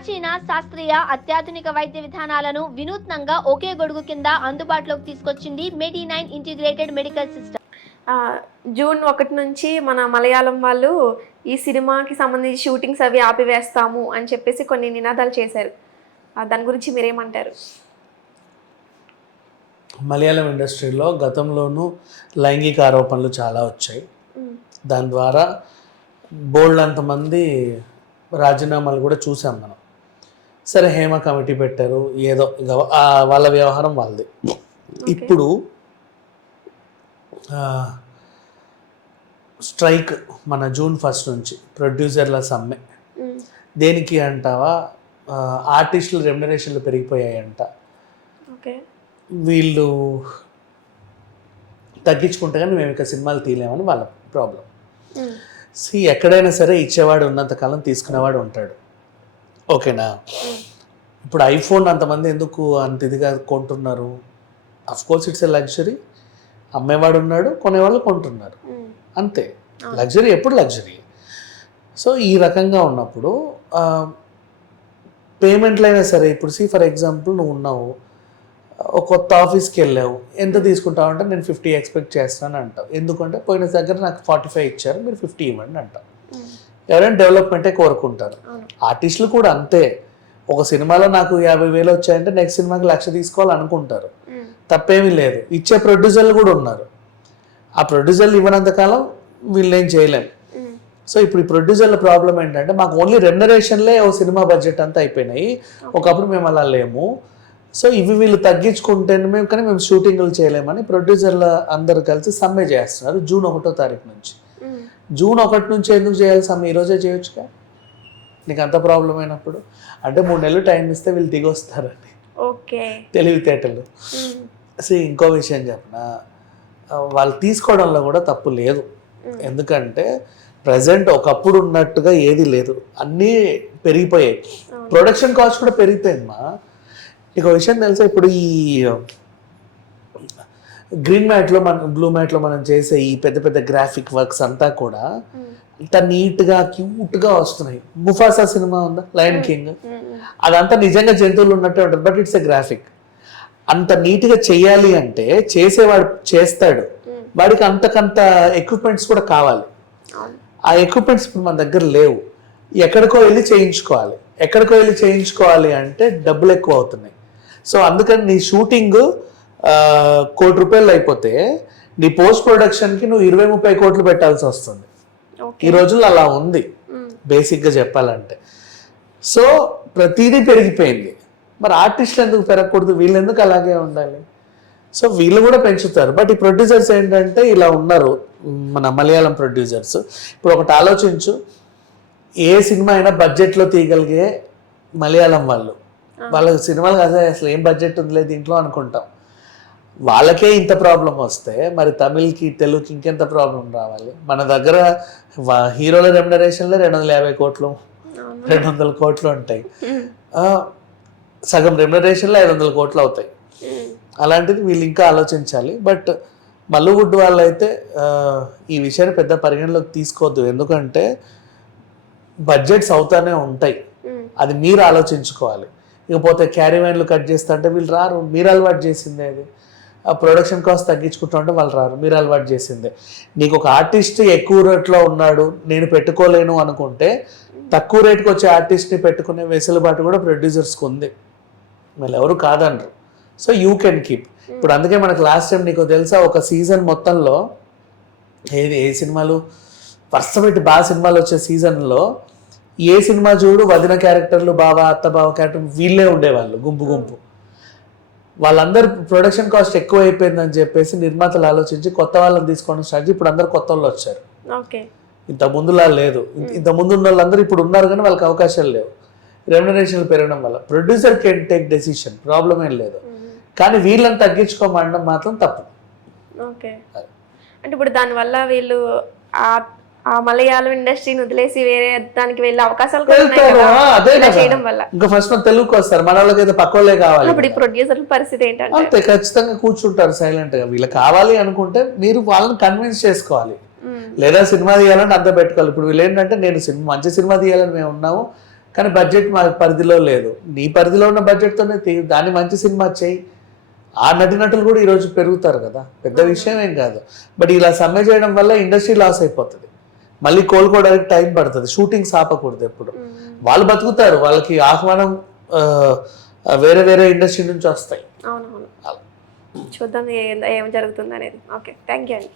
ప్రాచీన శాస్త్రీయ అత్యాధునిక వైద్య విధానాలను వినూత్నంగా ఒకే గొడుగు కింద అందుబాటులోకి తీసుకొచ్చింది medi nine integrated medical system. ఆ, జూన్ ఒకటి నుంచి మన మలయాళం వాళ్ళు ఈ సినిమాకి సంబంధించి షూటింగ్స్ అవి ఆపివేస్తాము అని చెప్పేసి కొన్ని నినాదాలు చేశారు. ఆ, దాని గురించి మీరేమంటారు? మలయాళం ఇండస్ట్రీలో గతంలోనూ లైంగిక ఆరోపణలు చాలా వచ్చాయి. దాని ద్వారా బోల్డ్ అంతమంది రాజీనామాలు కూడా చూసాం మనం. సరే హేమ కమిటీ పెట్టారు ఏదో వాళ్ళ వ్యవహారం వాళ్ళది. ఇప్పుడు స్ట్రైక్ మన జూన్ ఫస్ట్ నుంచి ప్రొడ్యూసర్ల సమ్మె. మ్మ్. దేనికి అంటావా? ఆర్టిస్టుల రెమ్యునరేషన్లు పెరిగిపోయాయంట. వీళ్ళు తగ్గించుకుంటే కానీ మేము ఇక సినిమాలు తీయలేమని వాళ్ళ ప్రాబ్లం. సి ఎక్కడైనా సరే ఇచ్చేవాడు ఉన్నంతకాలం తీసుకునేవాడు ఉంటాడు. ఓకేనా? ఇప్పుడు ఐఫోన్ అంతమంది ఎందుకు అంత ఇదిగా కొంటున్నారు? Of course it's a luxury అమ్మేవాడు ఉన్నాడు కొనేవాళ్ళు కొంటున్నారు. అంతే. లగ్జరీ ఎప్పుడు లగ్జరీ సో ఈ రకంగా ఉన్నప్పుడు పేమెంట్లు అయినా సరే ఇప్పుడు సి ఫర్ ఎగ్జాంపుల్ నువ్వు ఉన్నావు ఒక కొత్త ఆఫీస్కి వెళ్ళావు ఎంత తీసుకుంటావు అంటే నేను ఫిఫ్టీ ఎక్స్పెక్ట్ చేస్తాను అంటావు. ఎందుకంటే పోయిన దగ్గర నాకు ఫార్టీ ఫైవ్ ఇచ్చారు మీరు ఫిఫ్టీ ఇవ్వండి అంటావు. ఎవరైనా డెవలప్మెంటే కోరుకుంటారు. ఆర్టిస్టులు కూడా అంతే. ఒక సినిమాలో నాకు యాభై వేలు వచ్చాయంటే నెక్స్ట్ సినిమాకి లక్ష తీసుకోవాలనుకుంటారు. తప్పేమీ లేదు. ఇచ్చే ప్రొడ్యూసర్లు కూడా ఉన్నారు. ఆ ప్రొడ్యూసర్లు ఇవ్వనంతకాలం వీళ్ళేం చేయలేం. సో ఇప్పుడు ఈ ప్రొడ్యూసర్ల ప్రాబ్లం ఏంటంటే మాకు ఓన్లీ రెమ్యునరేషన్లే ఓ సినిమా బడ్జెట్ అంతా అయిపోయినాయి. ఒకప్పుడు మేము అలా లేము. సో ఇవి వీళ్ళు తగ్గించుకుంటేనే మేము కానీ మేము షూటింగ్లు చేయలేమని ప్రొడ్యూసర్ల అందరు కలిసి సమ్మె చేస్తున్నారు జూన్ ఒకటో తారీఖు నుంచి. జూన్ ఒకటి నుంచి ఎందుకు చేయాలి సమ్మె? ఈరోజే చేయొచ్చుగా? నీకు అంత ప్రాబ్లం అయినప్పుడు. అంటే మూడు నెలలు టైం ఇస్తే వీళ్ళు దిగి వస్తారని ఓకే. తెలివితేటలు. సో ఇంకో విషయం చెప్పనా? వాళ్ళు తీసుకోవడంలో కూడా తప్పు లేదు. ఎందుకంటే ప్రజెంట్ ఒకప్పుడు ఉన్నట్టుగా ఏది లేదు. అన్నీ పెరిగిపోయాయి. ప్రొడక్షన్ కాస్ట్ కూడా పెరిగిపోయింది మా. నీకు విషయం తెలుసా? ఇప్పుడు ఈ గ్రీన్ మ్యాట్లో మనం బ్లూ మ్యాట్లో మనం చేసే ఈ పెద్ద పెద్ద గ్రాఫిక్ వర్క్స్ అంతా కూడా మ్మ్. ఇంత నీట్గా క్యూట్గా వస్తున్నాయి. ముఫాసా సినిమా ఉందా? లయన్ కింగ్ మ్మ్. అదంతా నిజంగా జంతువులు ఉన్నట్టే ఉంటుంది బట్ ఇట్స్ ఎ గ్రాఫిక్ అంత నీట్గా చేయాలి అంటే చేసేవాడు చేస్తాడు. వాడికి అంతకంత ఎక్విప్మెంట్స్ కూడా కావాలి. ఆ ఎక్విప్మెంట్స్ ఇప్పుడు మన దగ్గర లేవు. ఎక్కడికో వెళ్ళి చేయించుకోవాలి. ఎక్కడికో వెళ్ళి చేయించుకోవాలి అంటే డబ్బులు ఎక్కువ అవుతున్నాయి. సో అందుకని నీ షూటింగ్ కోటి రూపాయలు అయిపోతే నీ పోస్ట్ ప్రొడక్షన్కి నువ్వు ఇరవై ముప్పై కోట్లు పెట్టాల్సి వస్తుంది. ఈ రోజుల్లో అలా ఉంది. బేసిక్గా చెప్పాలంటే. సో ప్రతిదీ పెరిగిపోయింది. మరి ఆర్టిస్టులు ఎందుకు పెరగకూడదు? వీళ్ళు ఎందుకు అలాగే ఉండాలి? సో వీళ్ళు కూడా పెంచుతారు. బట్ ఈ ప్రొడ్యూసర్స్ ఏంటంటే ఇలా ఉన్నారు. మన మలయాళం ప్రొడ్యూసర్స్. ఇప్పుడు ఒకటి ఆలోచించు. ఏ సినిమా అయినా బడ్జెట్లో తీయగలిగే మలయాళం వాళ్ళు. వాళ్ళ సినిమాలు అసలు అసలు ఏం బడ్జెట్ ఉందిలే దీంట్లో అనుకుంటాం. వాళ్ళకే ఇంత ప్రాబ్లం వస్తే మరి తమిళ్కి తెలుగుకి ఇంకెంత ప్రాబ్లం రావాలి? మన దగ్గర హీరోల రెమ్యునరేషన్లో రెండు వందల యాభై కోట్లు రెండు వందల కోట్లు ఉంటాయి. సగం రెమ్యునరేషన్లో ఐదు వందల కోట్లు అవుతాయి. అలాంటిది వీళ్ళు ఇంకా ఆలోచించాలి. బట్ మల్లువుడ్ వాళ్ళు అయితే ఈ విషయాన్ని పెద్ద పరిగణలోకి తీసుకోవద్దు. ఎందుకంటే బడ్జెట్స్ అవుతానే ఉంటాయి. అది మీరు ఆలోచించుకోవాలి. ఇకపోతే క్యారీ వ్యాన్లు కట్ చేస్తా అంటే వీళ్ళు రారు. మీరు అలవాటు చేసిందే అది ప్రొడక్షన్ కాస్ట్ తగ్గించుకుంటా ఉంటే వాళ్ళు రారు. మీరు అలవాటు చేసిందే. నీకు ఒక ఆర్టిస్ట్ ఎక్కువ రేట్లో ఉన్నాడు నేను పెట్టుకోలేను అనుకుంటే తక్కువ రేట్కి వచ్చే ఆర్టిస్ట్ని పెట్టుకునే వెసులుబాటు కూడా ప్రొడ్యూసర్స్కి ఉంది. మళ్ళీ ఎవరు కాదనరు. సో యూ కెన్ కీప్ ఇప్పుడు అందుకే మనకు లాస్ట్ టైం నీకు తెలుసా ఒక సీజన్ మొత్తంలో ఏది ఏ సినిమాలు? వరుస పెట్టి బాగా సినిమాలు వచ్చే సీజన్లో ఏ సినిమా చూడు వదిన క్యారెక్టర్లు బావ అత్త బావ క్యారెక్టర్ వీళ్ళే ఉండేవాళ్ళు గుంపు గుంపు. వాళ్ళందరూ ప్రొడక్షన్ కాస్ట్ ఎక్కువ అయిపోయిందని చెప్పేసి నిర్మాతలు ఆలోచించి కొత్త వాళ్ళని తీసుకోవడం స్టార్ట్ ఇప్పుడు అందరు కొత్త వాళ్ళు వచ్చారు. ఓకే. ఇంత ముందులా లేదు. ఇంత- ముందు ఉన్న వాళ్ళందరూ ఇప్పుడు ఉన్నారు కానీ వాళ్ళకి అవకాశాలు లేవు. రెమ్యునరేషన్లు పెరగడం వల్ల producer can take decision problem ఏం లేదు. కానీ వీళ్ళని తగ్గించుకోమనడం మాత్రం తప్పు. ఓకే. అంటే ఇప్పుడు దానివల్ల వీళ్ళు ఆ ఆ మలయాళం ఇండస్ట్రీని వదిలేసి వేరే దానికి వెళ్ళే అవకాశాలు కూడా ఉన్నాయి వెళ్తారు, కదా. ఆ, అదే ఇలా కదా. చేయడం వల్ల. ఇంకా ఫస్ట్ తెలుగుకి వస్తారు. మన వాళ్ళకైతే పక్క వాళ్ళే కావాలి ఇప్పుడు ఈ ప్రొడ్యూసర్ పరిస్థితి ఏంటంటే? అంతే ఖచ్చితంగా కూర్చుంటారు సైలెంట్గా. వీళ్ళు కావాలి అనుకుంటే మీరు వాళ్ళని కన్విన్స్ చేసుకోవాలి. లేదా సినిమా తీయాలని అంత పెట్టుకోవాలి. ఇప్పుడు వీళ్ళు ఏంటంటే నేను సినిమా మంచి సినిమా తీయాలని మేము ఉన్నాము కానీ బడ్జెట్ మా పరిధిలో లేదు. నీ పరిధిలో ఉన్న బడ్జెట్తోనే తీ- దాన్ని మంచి సినిమా చేయి. ఆ నటినటులు కూడా ఈరోజు పెరుగుతారు కదా. పెద్ద విషయం ఏం కాదు. బట్ ఇలా సమ్మె చేయడం వల్ల ఇండస్ట్రీ లాస్ అయిపోతుంది. మళ్ళీ కోలుకోవడానికి టైం పడుతుంది. షూటింగ్స్ ఆపకూడదు ఎప్పుడు. వాళ్ళు బతుకుతారు. వాళ్ళకి ఆహ్వానం వేరే వేరే ఇండస్ట్రీ నుంచి వస్తాయి. చూద్దాం ఏం జరుగుతుంది అనేది ఓకే థ్యాంక్ యూ అండి.